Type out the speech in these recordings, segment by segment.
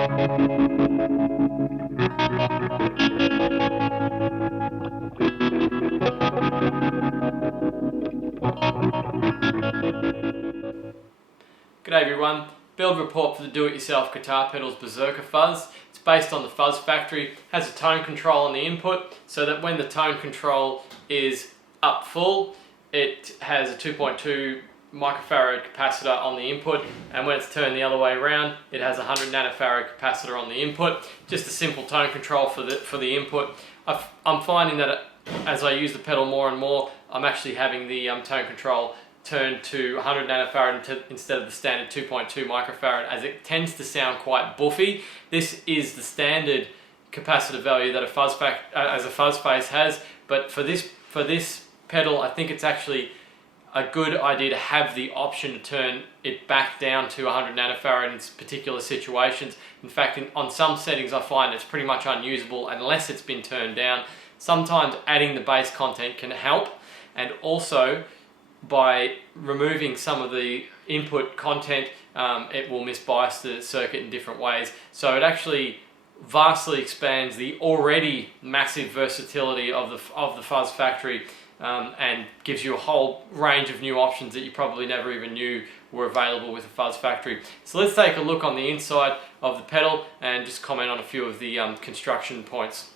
G'day everyone, build report for the do-it-yourself guitar pedals Berserker Fuzz. It's based on the Fuzz Factory, has a tone control on the input so that when the tone control is up full, it has a 2.2 microfarad capacitor on the input, and when it's turned the other way around, it has a 100 nanofarad capacitor on the input. Just a simple tone control for the input. I'm finding that as I use the pedal more and more, I'm actually having the tone control turned to 100 nanofarad instead of the standard 2.2 microfarad, as it tends to sound quite buffy. This is the standard capacitor value that a fuzz face has, but for this pedal, I think it's actually a good idea to have the option to turn it back down to 100 nanofarad in particular situations. In fact, on some settings I find it's pretty much unusable unless it's been turned down. Sometimes adding the bass content can help, and also by removing some of the input content, it will misbias the circuit in different ways. So it actually vastly expands the already massive versatility of the Fuzz Factory, and gives you a whole range of new options that you probably never even knew were available with the Fuzz Factory. So let's take a look on the inside of the pedal and just comment on a few of the construction points.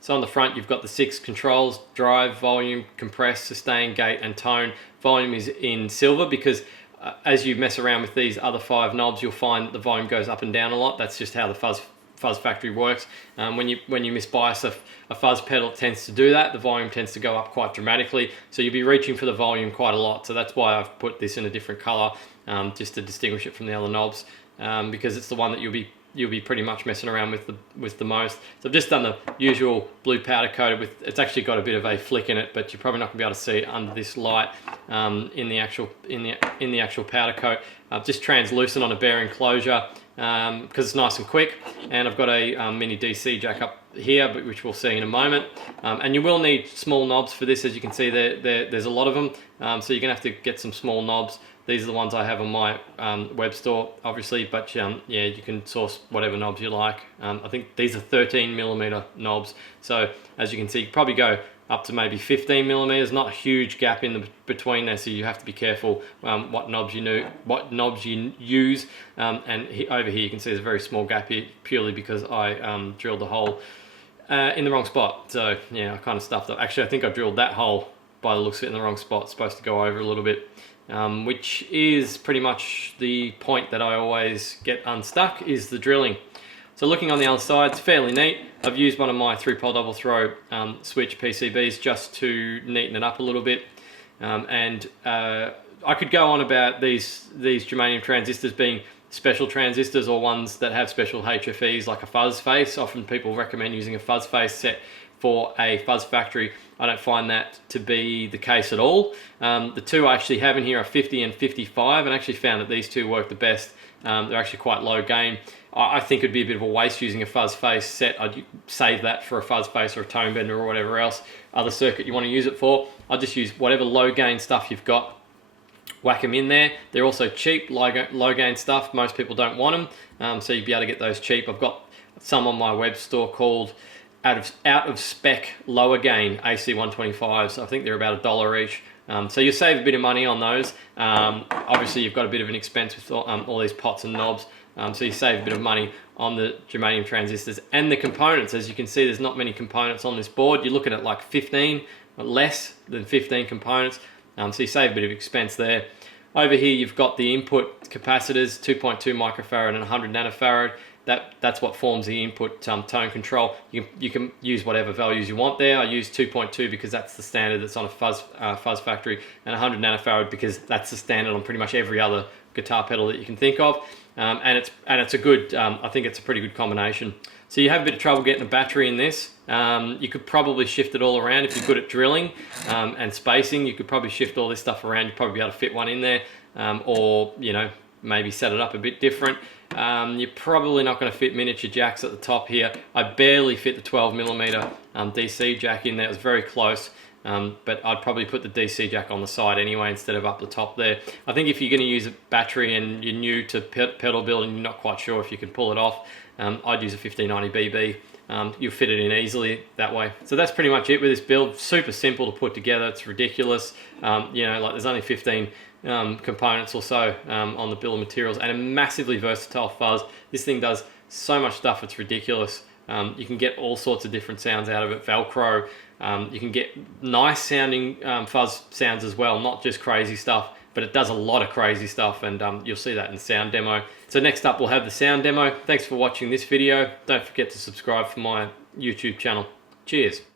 So on the front you've got the 6 controls: drive, volume, compress, sustain, gate and tone. Volume is in silver because as you mess around with these other 5 knobs, you'll find that the volume goes up and down a lot. That's just how the Fuzz Factory works. When you misbias a fuzz pedal, it tends to do that. The volume tends to go up quite dramatically, so you'll be reaching for the volume quite a lot. So that's why I've put this in a different color, just to distinguish it from the other knobs, because it's the one that you'll be pretty much messing around with the most. So I've just done the usual blue powder coated with, it's actually got a bit of a flick in it, but you're probably not gonna be able to see it under this light in the actual powder coat. I've just translucent on a bearing closure because it's nice and quick, and I've got a mini DC jack up here, which we'll see in a moment. And you will need small knobs for this. As you can see, there's a lot of them, so you're gonna have to get some small knobs. These are the ones I have on my web store, obviously, but yeah, you can source whatever knobs you like. I think these are 13mm knobs, so as you can see, you can probably go up to maybe 15mm. Not a huge gap in between there, so you have to be careful what knobs you use. And over here you can see there's a very small gap here, purely because I drilled the hole in the wrong spot. So yeah, I kind of stuffed up. Actually, I think I drilled that hole by the looks of it in the wrong spot. It's supposed to go over a little bit. Which is pretty much the point that I always get unstuck, is the drilling. So looking on the other side, it's fairly neat. I've used one of my 3-pole double throw switch PCBs just to neaten it up a little bit. I could go on about these germanium transistors being special transistors, or ones that have special HFEs like a fuzz face. Often people recommend using a fuzz face set for a Fuzz Factory. I don't find that to be the case at all. The two I actually have in here are 50 and 55, and I actually found that these two work the best. They're actually quite low gain. I think it'd be a bit of a waste using a fuzz face set. I'd save that for a fuzz face or a tone bender or whatever else other circuit you want to use it for. I'll just use whatever low gain stuff you've got, whack them in there. They're also cheap, low gain stuff. Most people don't want them, so you'd be able to get those cheap. I've got some on my web store called out of spec lower gain AC125s. I think they're about $1 each. So you save a bit of money on those. Obviously you've got a bit of an expense with all these pots and knobs, so you save a bit of money on the germanium transistors and the components. As you can see, there's not many components on this board. You're looking at like 15, or less than 15 components, so you save a bit of expense there. Over here you've got the input capacitors, 2.2 microfarad and 100 nanofarad. That's what forms the input tone control. You can use whatever values you want there. I use 2.2 because that's the standard that's on a Fuzz Factory, and 100 nanofarad because that's the standard on pretty much every other guitar pedal that you can think of. And it's a good. I think it's a pretty good combination. So you have a bit of trouble getting a battery in this. You could probably shift it all around if you're good at drilling and spacing. You could probably shift all this stuff around. You'd probably be able to fit one in there, or maybe set it up a bit different. You're probably not going to fit miniature jacks at the top here. I barely fit the 12mm DC jack in there. It was very close. but I'd probably put the DC jack on the side anyway instead of up the top there. I think if you're going to use a battery and you're new to pedal build and you're not quite sure if you can pull it off, I'd use a 1590 BB. You'll fit it in easily that way. So that's pretty much it with this build. Super simple to put together. It's ridiculous. You know, like there's only 15 components or so on the bill of materials, and a massively versatile fuzz. This thing does so much stuff, it's ridiculous. You can get all sorts of different sounds out of it. Velcro. You can get nice sounding fuzz sounds as well, not just crazy stuff, but it does a lot of crazy stuff, and you'll see that in the sound demo. So next up we'll have the sound demo. Thanks for watching this video. Don't forget to subscribe for my YouTube channel. Cheers.